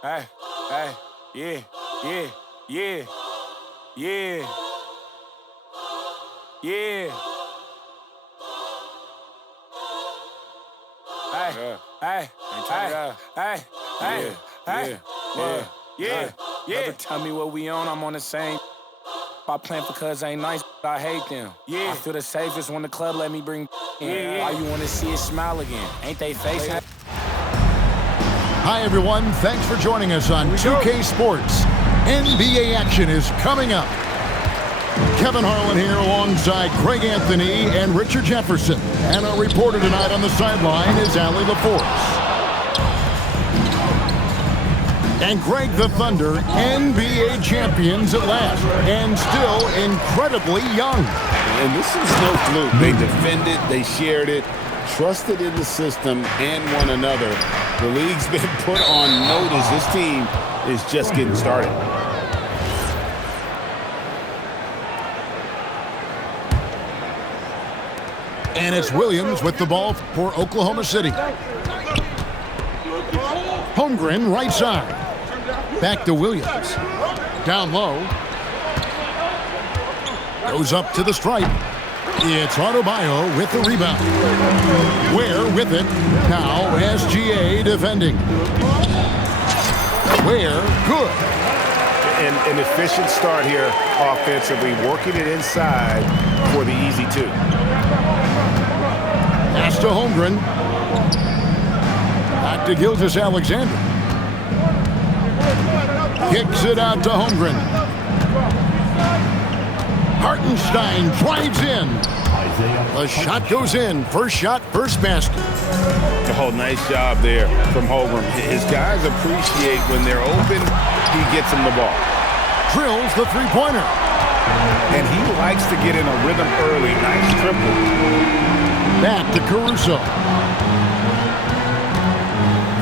Hey, hey, yeah, yeah, yeah, yeah, yeah. Hey, hey, hey, hey, hey, yeah, yeah. Tell me what we on, I'm on the same. I plan for cuz ain't nice, but I hate them. Yeah. I feel the safest when the club let me bring in. Why you wanna see it smile again? Ain't they facing? Hi, everyone. Thanks for joining us on 2K Sports. NBA action is coming up. Kevin Harlan here alongside Craig Anthony and Richard Jefferson. And our reporter tonight on the sideline is Allie LaForce. And Greg the Thunder, NBA champions at last, and still incredibly young. And this is no fluke. They defended, they shared it, trusted in the system and one another. The league's been put on notice. This team is just getting started. And it's Williams with the ball for Oklahoma City. Holmgren right side. Back to Williams. Down low. Goes up to the stripe. It's Adebayo with the rebound. Ware with it. Now SGA defending. Ware, good. An efficient start here offensively, working it inside for the easy two. Pass to Holmgren. Back to Gilgeous-Alexander. Kicks it out to Holmgren. Hartenstein drives in. The shot goes in. First shot, first basket. Oh, nice job there from Holmgren. His guys appreciate when they're open, he gets them the ball. Drills the three-pointer. And he likes to get in a rhythm early. Nice triple. Back to Caruso.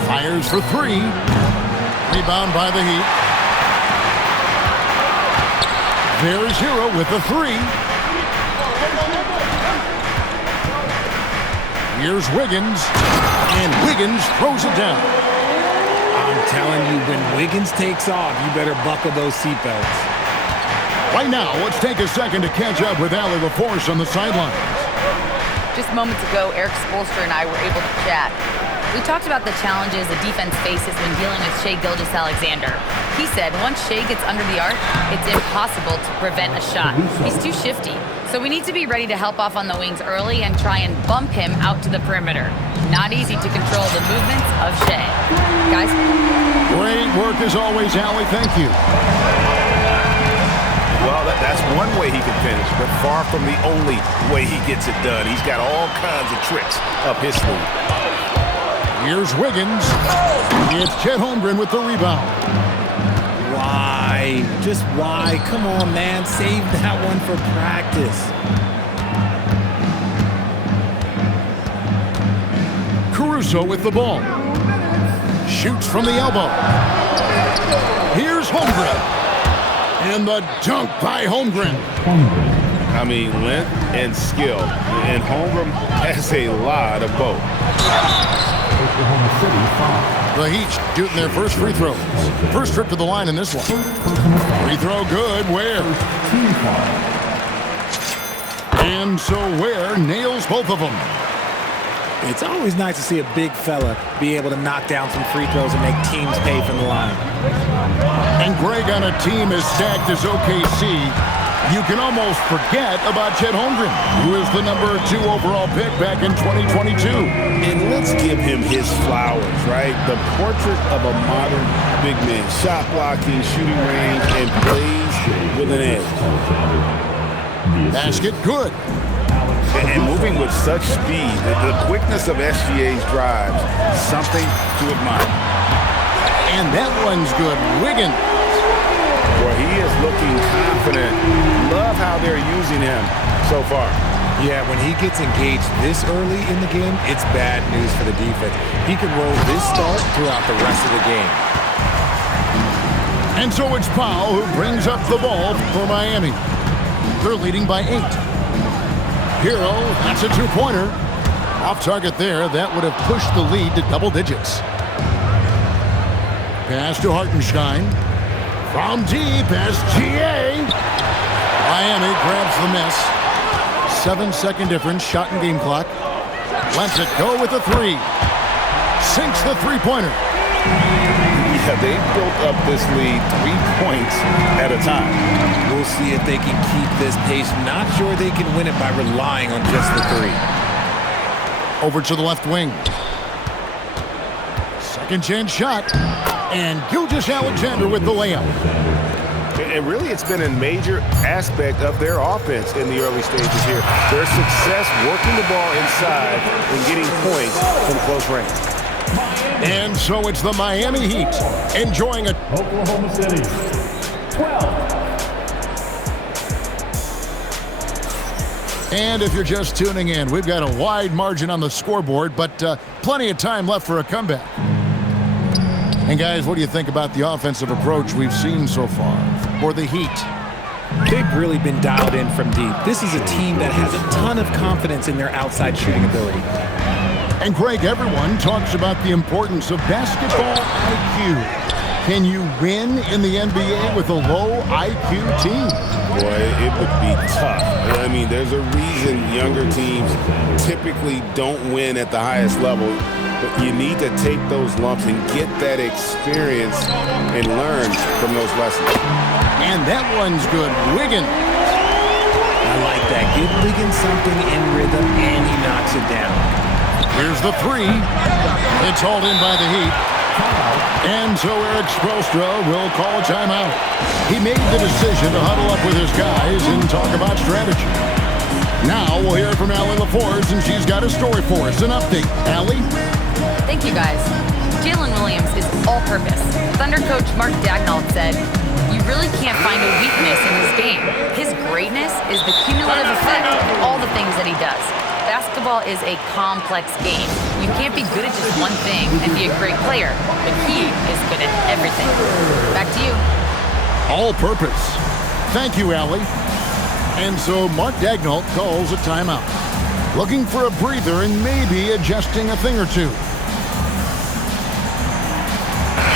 Fires for three. Rebound by the Heat. There's Hero with the three. Here's Wiggins. And Wiggins throws it down. I'm telling you, when Wiggins takes off, you better buckle those seatbelts. Right now, let's take a second to catch up with Allie LaForce on the sidelines. Just moments ago, Eric Spoelstra and I were able to chat. We talked about the challenges the defense faces when dealing with Shai Gilgeous-Alexander. He said once Shai gets under the arc, it's impossible to prevent a shot. He's too shifty. So we need to be ready to help off on the wings early and try and bump him out to the perimeter. Not easy to control the movements of Shai. Guys? Great work as always, Allie. Thank you. Well, that's one way he can finish, but far from the only way he gets it done. He's got all kinds of tricks up his sleeve. Here's Wiggins. It's Chet Holmgren with the rebound. Why? Just why? Come on, man. Save that one for practice. Caruso with the ball. Shoots from the elbow. Here's Holmgren. And the dunk by Holmgren. I mean, length and skill. And Holmgren has a lot of both. The Heat shooting their first free throws. First trip to the line in this one. Free throw good. Ware. And so Ware nails both of them. It's always nice to see a big fella be able to knock down some free throws and make teams pay from the line. And Greg, on a team as stacked as OKC, you can almost forget about Chet Holmgren, who is the number 2 overall pick back in 2022. And let's give him his flowers, right? The portrait of a modern big man. Shot blocking, shooting range, and plays with an edge. Basket good. And moving with such speed, the quickness of SGA's drives, something to admire. And that one's good. Wiggins. Boy, he is looking confident. Love how they're using him so far. Yeah, when he gets engaged this early in the game, it's bad news for the defense. He can roll this start throughout the rest of the game. And so it's Powell who brings up the ball for Miami. They're leading by 8. Hero, that's a two-pointer. Off target there, that would have pushed the lead to double digits. Pass to Hartenstein. From deep, SGA. Miami grabs the miss. 7-second difference, shot and game clock. Lets it go with a three. Sinks the three-pointer. Yeah, they built up this lead 3 points at a time. We'll see if they can keep this pace. Not sure they can win it by relying on just the three. Over to the left wing. Second chance shot. And Gilgeous-Alexander with the layup. And really, it's been a major aspect of their offense in the early stages here. Their success working the ball inside and getting points from close range. And so it's the Miami Heat enjoying it. Oklahoma City, 12. And if you're just tuning in, we've got a wide margin on the scoreboard, but plenty of time left for a comeback. And guys, what do you think about the offensive approach we've seen so far for the Heat? They've really been dialed in from deep. This is a team that has a ton of confidence in their outside shooting ability. And Greg, everyone talks about the importance of basketball IQ. Can you win in the NBA with a low IQ team? Boy, it would be tough. I mean, there's a reason younger teams typically don't win at the highest level. But you need to take those lumps and get that experience and learn from those lessons. And that one's good. Wiggins. I like that. Give Wiggins something in rhythm, and he knocks it down. Here's the three. It's hauled in by the Heat. And so Eric Spoelstra will call a timeout. He made the decision to huddle up with his guys and talk about strategy. Now we'll hear from Allie LaForce, and she's got a story for us. An update. Allie? Thank you, guys. Jalen Williams is all-purpose. Thunder coach Mark Daigneault said, "You really can't find a weakness in his game. His greatness is the cumulative effect of all the things that he does. Basketball is a complex game. You can't be good at just one thing and be a great player, but he is good at everything." Back to you. All-purpose. Thank you, Allie. And so Mark Daigneault calls a timeout. Looking for a breather and maybe adjusting a thing or two.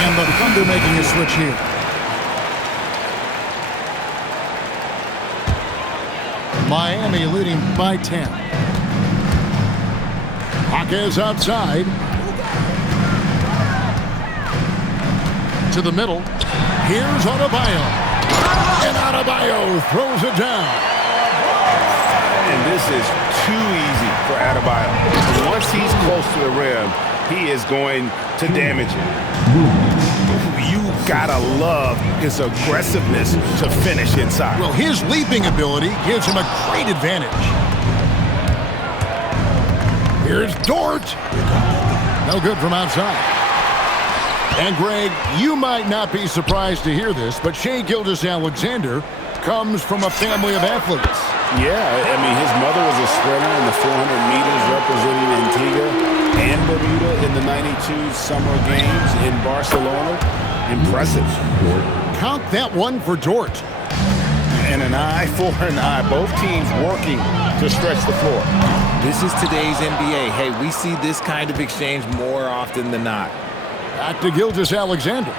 And the Thunder making a switch here. Miami leading by 10. Jaquez outside. To the middle. Here's Adebayo. And Adebayo throws it down. And this is too easy for Adebayo. Once he's close to the rim, he is going to damage it. You gotta love his aggressiveness to finish inside. Well, his leaping ability gives him a great advantage. Here's Dort. No good from outside. And Greg, you might not be surprised to hear this, but Shai Gilgeous-Alexander comes from a family of athletes. Yeah, I mean, his mother was a sprinter in the 400 meters representing Antigua and Bermuda in the 92 Summer Games in Barcelona. Impressive. Count that one for Dort. And an eye for an eye. Both teams working to stretch the floor. This is today's NBA. Hey, we see this kind of exchange more often than not. Back to Gilgeous-Alexander.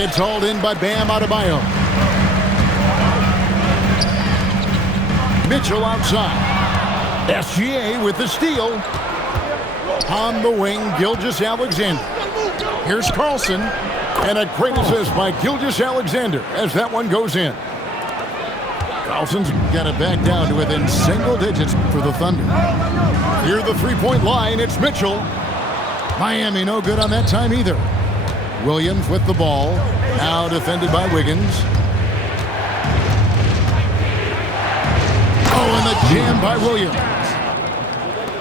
It's hauled in by Bam Adebayo. Mitchell outside. SGA with the steal. On the wing, Gilgeous-Alexander. Here's Carlson. And a great assist by Gilgeous-Alexander as that one goes in. Carlson's got it back down to within single digits for the Thunder. Near the three-point line, it's Mitchell. Miami no good on that time either. Williams with the ball. Now defended by Wiggins. Oh, and the jam by Williams.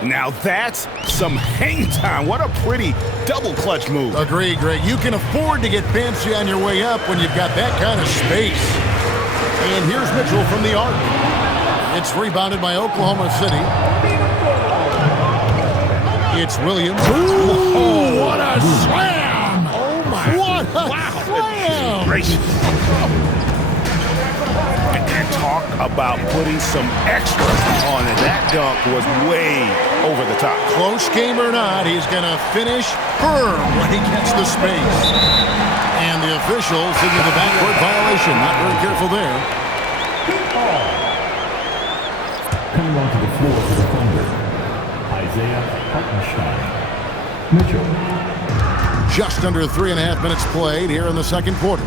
Now that's some hang time. What a pretty double clutch move. Agree, Greg. You can afford to get fancy on your way up when you've got that kind of space. And here's Mitchell from the arc. It's rebounded by Oklahoma City. It's Williams. Ooh, what a slam! Oh my! What a slam! Gracious. And talk Talk about putting some extra on it. That dunk was way over the top. Close game or not, he's going to finish firm when he gets the space. And the official signaled the backcourt violation. Not very careful there. Coming onto the floor for the Thunder, Isaiah Hartenstein. Mitchell. Just under 3.5 minutes played here in the second quarter.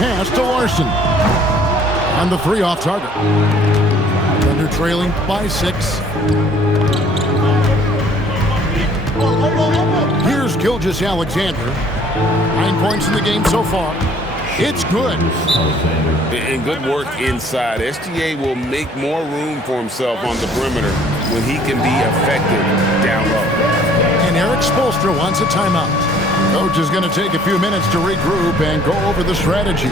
Pass to Larson. And the three off target. Thunder trailing by 6. Here's Gilgeous-Alexander. 9 points in the game so far. It's good. And good work inside. SGA will make more room for himself on the perimeter when he can be effective down low. And Eric Spoelstra wants a timeout. Coach is going to take a few minutes to regroup and go over the strategy.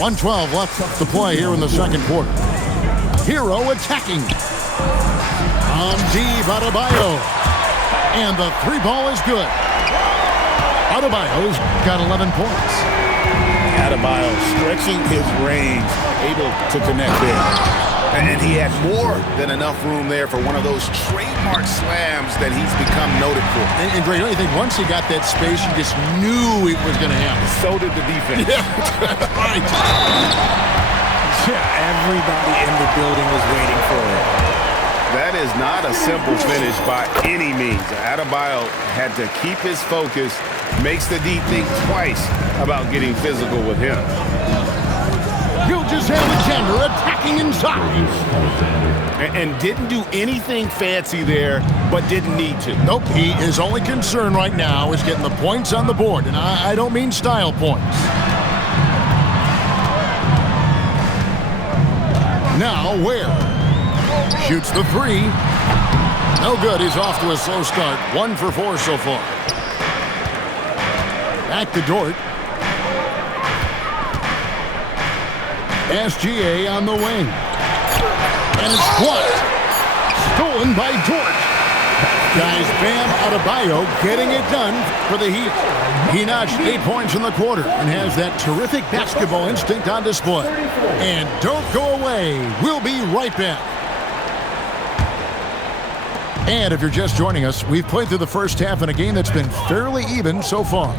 .112 left to play here in the second quarter. Hero attacking. Deep Adebayo. And the three ball is good. Adebayo's got 11 points. Adebayo stretching his range, able to connect there. And he had more than enough room there for one of those trademark slams that he's become noted for. And Dre, don't you think once he got that space, you just knew it was going to happen? So did the defense. Yeah, right. Yeah, everybody in the building was waiting for it. That is not a simple finish by any means. Adebayo had to keep his focus, makes the D think twice about getting physical with him. Gilgeous-Alexander attacking inside. And didn't do anything fancy there, but didn't need to. Nope, his only concern right now is getting the points on the board, and I don't mean style points. Now Ware shoots the three. No good. He's off to a slow start. 1 for 4 so far. Back to Dort. SGA on the wing. And it's blocked. Stolen by Dort. Guys, Bam Adebayo getting it done for the Heat. He notched 8 points in the quarter and has that terrific basketball instinct on display. And don't go away. We'll be right back. And if you're just joining us, we've played through the first half in a game that's been fairly even so far.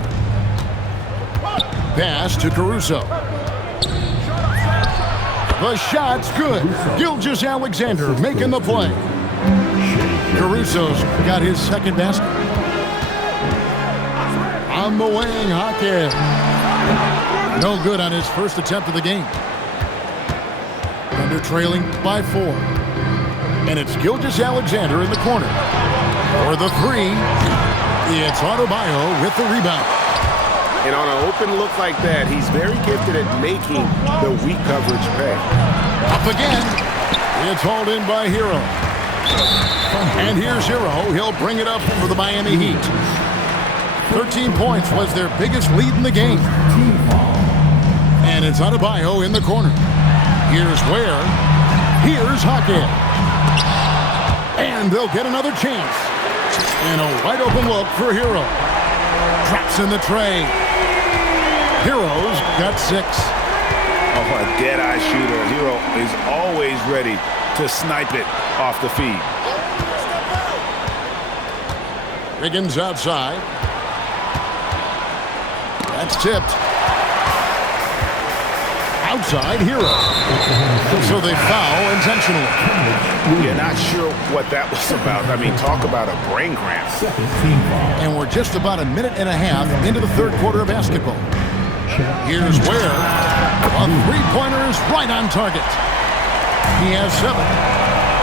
Pass to Caruso. The shot's good. Gilgeous-Alexander making the play. Caruso's got his second basket. On the wing, Hawkins. No good on his first attempt of the game. Thunder trailing by 4. And it's Gilgeous-Alexander in the corner. For the three, it's Adebayo with the rebound. And on an open look like that, he's very gifted at making the weak coverage pay. Up again. It's hauled in by Hero. And here's Hero. He'll bring it up for the Miami Heat. 13 points was their biggest lead in the game. And it's Adebayo in the corner. Here's Ware. Here's Hawkins. And they'll get another chance. And a wide open look for Hero. Drops in the tray. Hero's got 6. Oh, a dead-eye shooter. Hero is always ready to snipe it off the feed. Wiggins outside. That's tipped. Outside, Hero. So they foul intentionally. You're not sure what that was about. I mean, talk about a brain cramp. And we're just about a minute and a half into the third quarter of basketball. Here's Ware. A three-pointer is right on target. He has 7.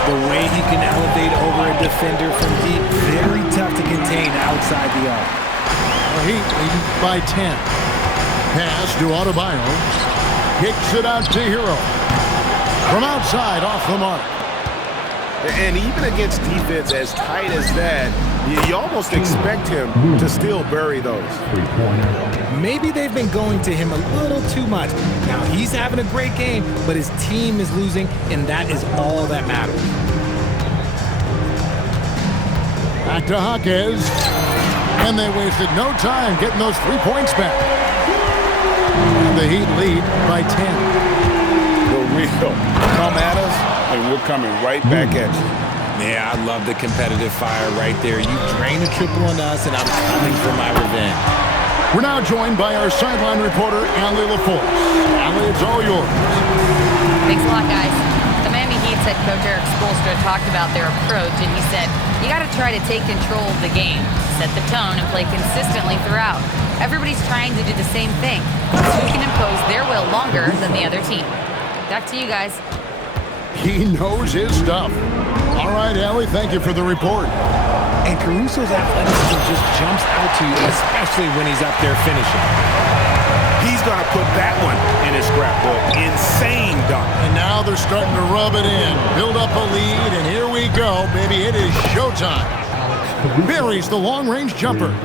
The way he can elevate over a defender from deep, very tough to contain outside the arc. Heat leading by 10. Pass to Adebayo. Kicks it out to Hero. From outside, off the mark. And even against defense as tight as that, You almost expect him to still bury those. Maybe they've been going to him a little too much. Now, he's having a great game, but his team is losing, and that is all that matters. Back to Jaquez. And they wasted no time getting those 3 points back. And the Heat lead by 10. For real. Come at us, and we're coming right back at you. Yeah, I love the competitive fire right there. You drain a triple on us, and I'm coming for my revenge. We're now joined by our sideline reporter, Allie LaForce. Allie, it's all yours. Thanks a lot, guys. The Miami Heat's head coach Eric Spoelstra talked about their approach, and he said, you got to try to take control of the game, set the tone, and play consistently throughout. Everybody's trying to do the same thing, so we can impose their will longer than the other team. Back to you guys. He knows his stuff. All right, Allie, thank you for the report. And Caruso's athleticism just jumps out to you, especially when he's up there finishing. He's going to put that one in his scrapbook. Insane dunk. And now they're starting to rub it in, build up a lead, and here we go, baby. It is showtime. Buries the long-range jumper.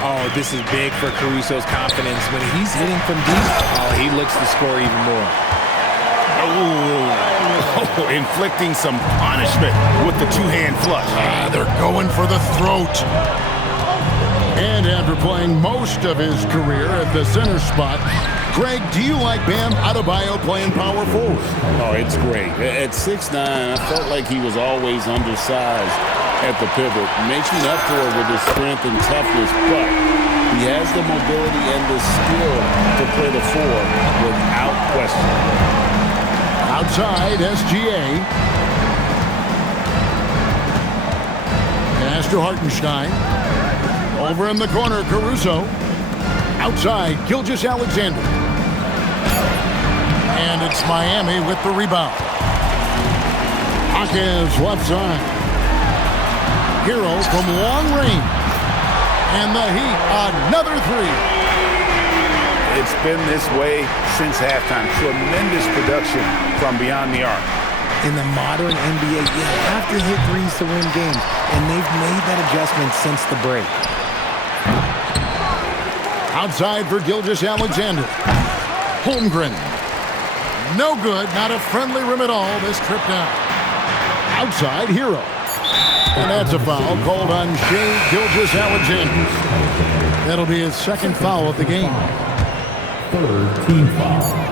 Oh, this is big for Caruso's confidence. When he's hitting from deep, he looks to score even more. Oh, inflicting some punishment with the two-hand flush. They're going for the throat. And after playing most of his career at the center spot, Greg, do you like Bam Adebayo playing power forward? Oh, it's great. At 6'9", I felt like he was always undersized at the pivot, making up for it with his strength and toughness, but he has the mobility and the skill to play the 4 without question. Outside, SGA. Pass to Hartenstein. Over in the corner, Caruso. Outside, Gilgeous-Alexander. And it's Miami with the rebound. Jaquez left side. Hero from long range. And the Heat, another 3. It's been this way since halftime. Tremendous production from beyond the arc. In the modern NBA, you have to hit threes to win games, and they've made that adjustment since the break. Outside for Gilgeous-Alexander. Holmgren. No good, not a friendly rim at all this trip down. Outside, Hero. And that's a foul called on Shai Gilgeous-Alexander. That'll be his second foul of the game. Third team foul.